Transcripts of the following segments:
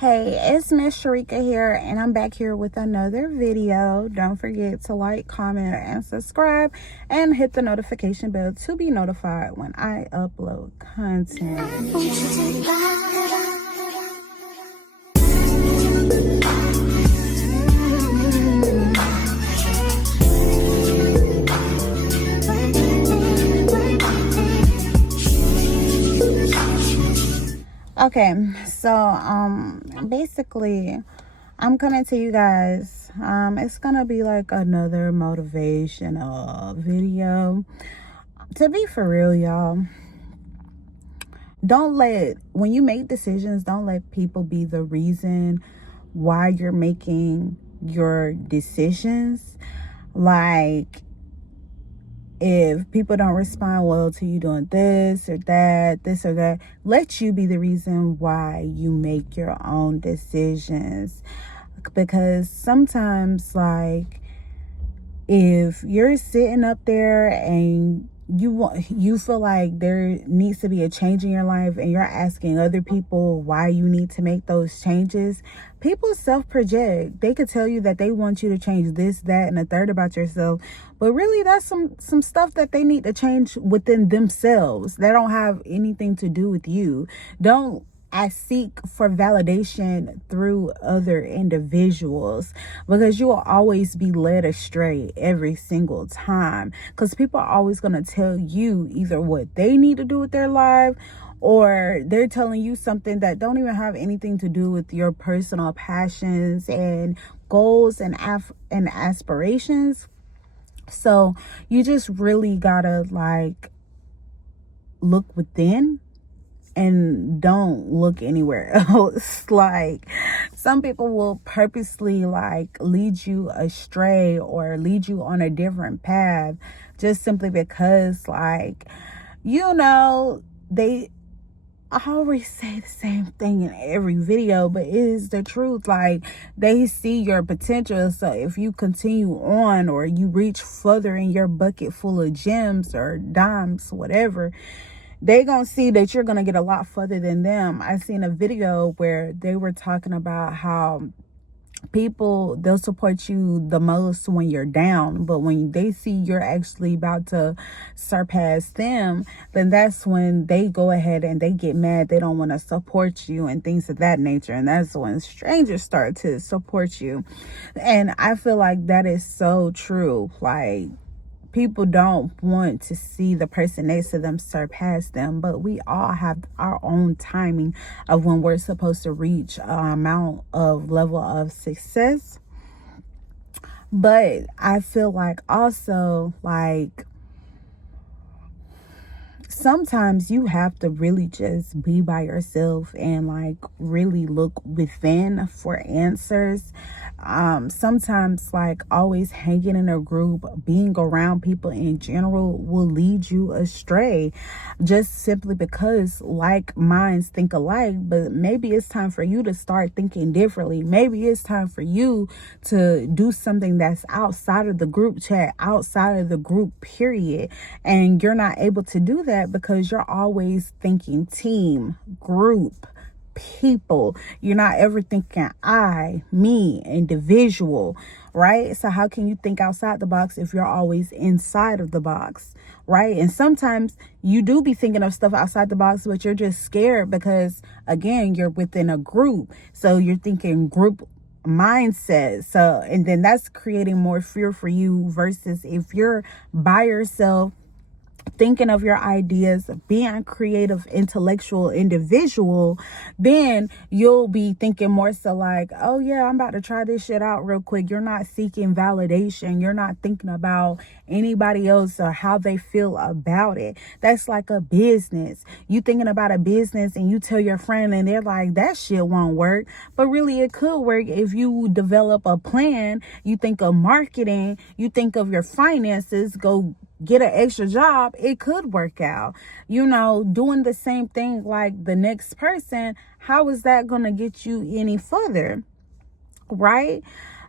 Hey, it's Ms.Sherecka here, and I'm back here with another video. Don't forget to like, comment, and subscribe, and hit the notification bell to be notified when I upload content. Okay, so basically I'm coming to you guys. It's gonna be like another motivational video. To be for real, y'all, when you make decisions, don't let people be the reason why you're making your decisions. Like, if people don't respond well to you doing this or that, let you be the reason why you make your own decisions. Because sometimes, like, if you're sitting up there and you feel like there needs to be a change in your life, and you're asking other people why you need to make those changes, people self-project. They could tell you that they want you to change this, that, and a third about yourself, but really that's some stuff that they need to change within themselves. They don't have anything to do with you. Don't seek for validation through other individuals, because you will always be led astray every single time, because people are always going to tell you either what they need to do with their life, or they're telling you something that don't even have anything to do with your personal passions and goals and aspirations. So you just really gotta look within and don't look anywhere else. Like, some people will purposely lead you astray or lead you on a different path, just simply because I always say the same thing in every video, but it is the truth. Like, they see your potential. So if you continue on, or you reach further in your bucket full of gems or dimes, whatever, they gonna see that you're gonna get a lot further than them. I seen a video where they were talking about how they'll support you the most when you're down, but when they see you're actually about to surpass them, then that's when they go ahead and they get mad. They don't want to support you and things of that nature, and that's when strangers start to support you. And I feel like that is so true. Like, people don't want to see the person next to them surpass them, but we all have our own timing of when we're supposed to reach an amount of level of success. But I feel like also, sometimes you have to really just be by yourself and really look within for answers. Sometimes always hanging in a group, being around people in general, will lead you astray, just simply because like minds think alike. But maybe it's time for you to start thinking differently. Maybe it's time for you to do something that's outside of the group chat, outside of the group period, and you're not able to do that because you're always thinking team, group, people. You're not ever thinking I, me, individual, right? So how can you think outside the box if you're always inside of the box, right? And sometimes you do be thinking of stuff outside the box, but you're just scared because, again, you're within a group. So you're thinking group mindset. So, and then that's creating more fear for you, versus if you're by yourself, thinking of your ideas, being a creative, intellectual individual, then you'll be thinking more so oh yeah, I'm about to try this shit out real quick. You're not seeking validation. You're not thinking about anybody else or how they feel about it. That's like a business. You thinking about a business and you tell your friend and they're like, that shit won't work. But really it could work if you develop a plan. You think of marketing, you think of your finances, go get an extra job, it could work out. Doing the same thing like the next person, how is that going to get you any further? Right?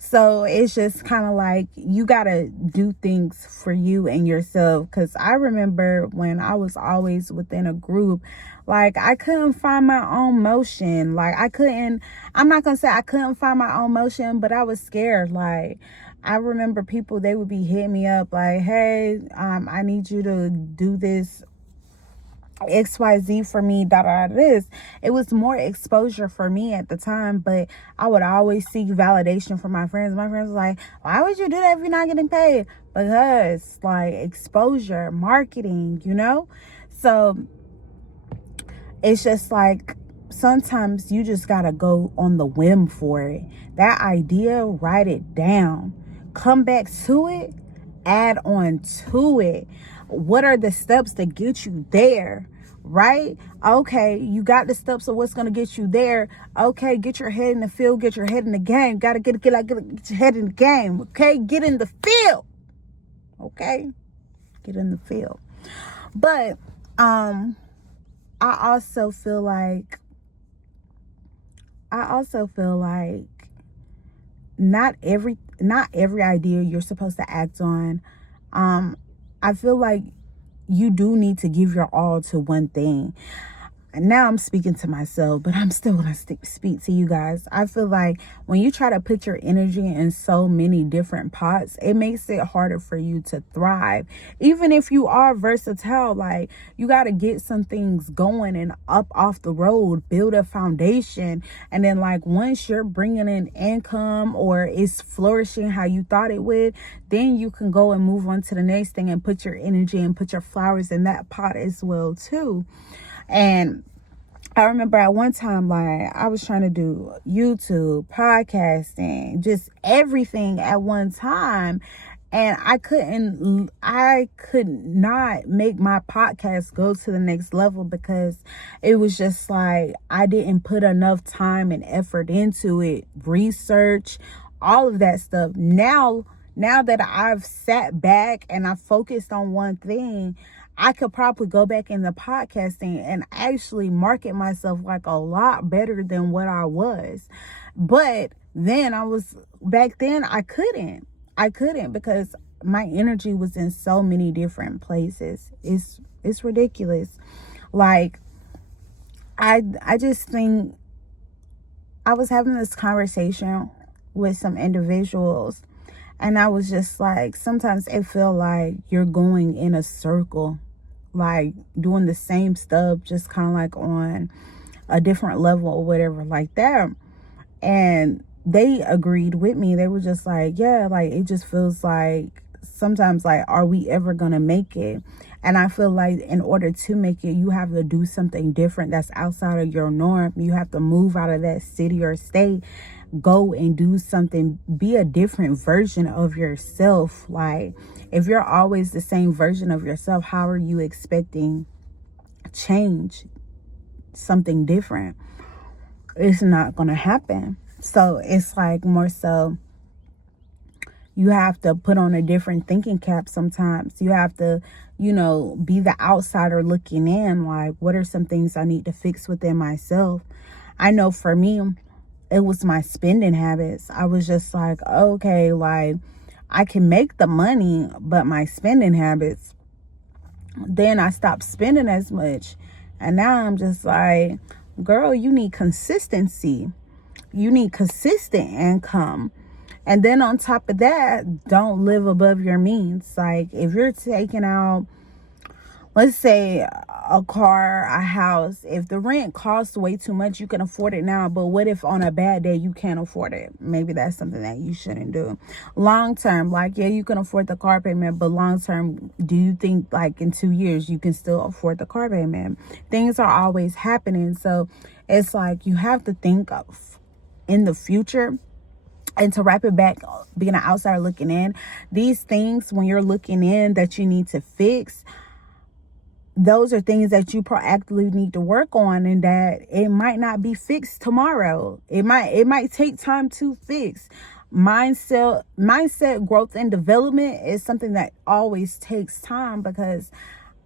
So it's just kind of you got to do things for you and yourself. Because I remember when I was always within a group, Like, I couldn't find my own motion. Like, I'm not gonna say I couldn't find my own motion, but I was scared. Like, I remember people, they would be hitting me up like, hey, I need you to do this XYZ for me, this. It was more exposure for me at the time, but I would always seek validation from my friends. My friends were like, why would you do that if you're not getting paid? Because, like, exposure, marketing, So it's just like, sometimes you just gotta go on the whim for it. That idea, write it down, come back to it, add on to it. What are the steps to get you there? Right? Okay, you got the steps of what's going to get you there. Okay, get your head in the field, get your head in the game. Got to get your head in the game. Okay, get in the field. Okay, get in the field. But I also feel like not every idea you're supposed to act on. I feel like you do need to give your all to one thing. And now I'm speaking to myself, but I'm still going to speak to you guys. I feel like when you try to put your energy in so many different pots, it makes it harder for you to thrive. Even if you are versatile, like, you got to get some things going and up off the road, build a foundation. And then, like, once you're bringing in income or it's flourishing how you thought it would, then you can go and move on to the next thing and put your energy and put your flowers in that pot as well, too. And I remember at one time, like, I was trying to do YouTube, podcasting, just everything at one time. And I could not make my podcast go to the next level because it was just like, I didn't put enough time and effort into it, research, all of that stuff. Now that I've sat back and I focused on one thing, I could probably go back into podcasting and actually market myself like a lot better than what I was. But then back then I couldn't because my energy was in so many different places. It's ridiculous. Like, I just think I was having this conversation with some individuals, and I was just like, sometimes it feel like you're going in a circle, like doing the same stuff, just kind of like on a different level or whatever like that. And they agreed with me. They were just like, yeah, like, it just feels like sometimes, like, are we ever gonna make it? And I feel like in order to make it, you have to do something different that's outside of your norm. You have to move out of that city or state, go and do something, be a different version of yourself. Like, if you're always the same version of yourself, how are you expecting change, something different? It's not going to happen. So it's like, more so, you have to put on a different thinking cap sometimes. You have to, be the outsider looking in. Like, what are some things I need to fix within myself? I know for me, it was my spending habits. I was just like, okay, like, I can make the money, but my spending habits, then I stopped spending as much. And now I'm just like, girl, you need consistency. You need consistent income. And then on top of that, don't live above your means. Like, if you're taking out, let's say, a car, a house, if the rent costs way too much, you can afford it now. But what if on a bad day you can't afford it? Maybe that's something that you shouldn't do. Long term, like, yeah, you can afford the car payment, but long term, do you think like in 2 years you can still afford the car payment? Things are always happening. So it's like, you have to think of in the future. And to wrap it back, being an outsider looking in, these things, when you're looking in that you need to fix, those are things that you proactively need to work on, and that it might not be fixed tomorrow. It might take time to fix. Mindset growth and development is something that always takes time, because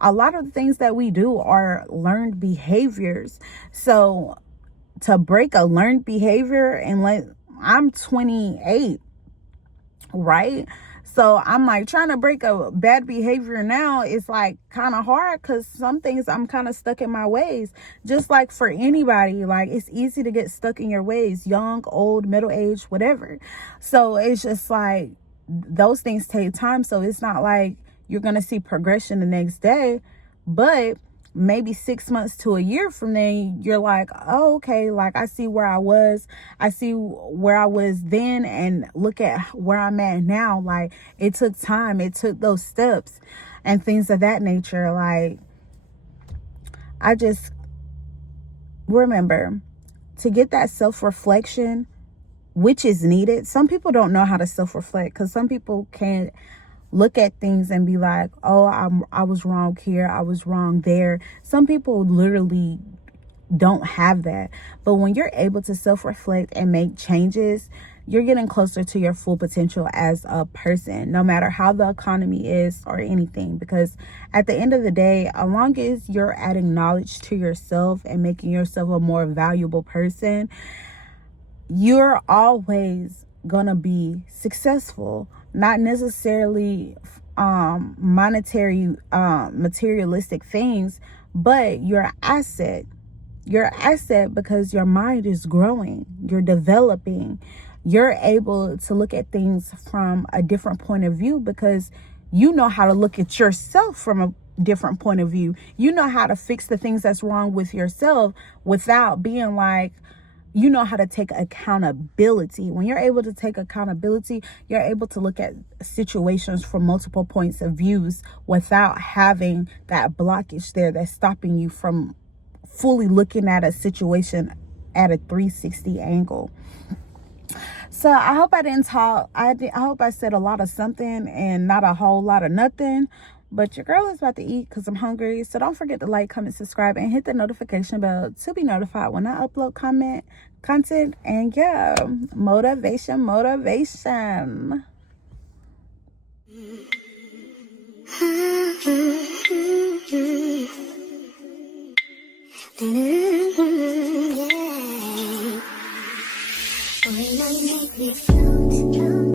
a lot of the things that we do are learned behaviors. So to break a learned behavior, and I'm 28, right? So I'm like, trying to break a bad behavior now is like kind of hard, because some things I'm kind of stuck in my ways. Just like for anybody, like it's easy to get stuck in your ways, young, old, middle age, whatever. So it's just like those things take time. So it's not like you're going to see progression the next day, but maybe 6 months to a year from then, you're like, oh, okay, like I see where I was then, and look at where I'm at now. Like it took time, it took those steps and things of that nature. Like I just remember to get that self-reflection, which is needed. Some people don't know how to self-reflect, because some people can't look at things and be like, oh, I was wrong here, I was wrong there. Some people literally don't have that. But when you're able to self-reflect and make changes, you're getting closer to your full potential as a person, no matter how the economy is or anything. Because at the end of the day, as long as you're adding knowledge to yourself and making yourself a more valuable person, you're always gonna be successful. Not necessarily materialistic things, but you're an asset. You're an asset because your mind is growing, you're developing, you're able to look at things from a different point of view, because you know how to look at yourself from a different point of view. You know how to fix the things that's wrong with yourself without being like, you know how to take accountability. When you're able to take accountability, you're able to look at situations from multiple points of views without having that blockage there that's stopping you from fully looking at a situation at a 360 angle. So I hope I didn't talk. I hope I said a lot of something and not a whole lot of nothing. But your girl is about to eat because I'm hungry. So don't forget to like, comment, subscribe, and hit the notification bell to be notified when I upload content. And yeah, motivation. Yeah. Oh, you know you make me feel